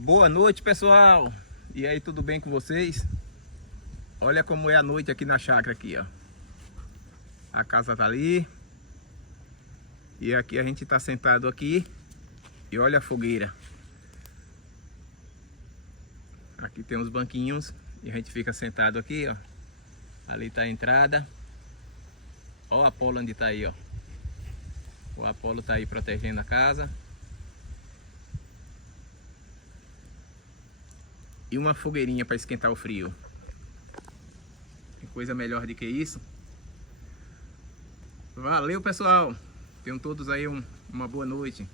Boa noite, pessoal. E aí, tudo bem com vocês? Olha como é a noite aqui na chácara aqui, ó. A casa tá ali. E aqui a gente tá sentado aqui. E olha a fogueira. Aqui tem uns banquinhos e a gente fica sentado aqui, ó. Ali tá a entrada. Ó o Apolo onde tá aí, ó. O Apolo tá aí protegendo a casa. E uma fogueirinha para esquentar o frio. Tem coisa melhor do que isso. Valeu, pessoal. Tenham todos aí uma boa noite.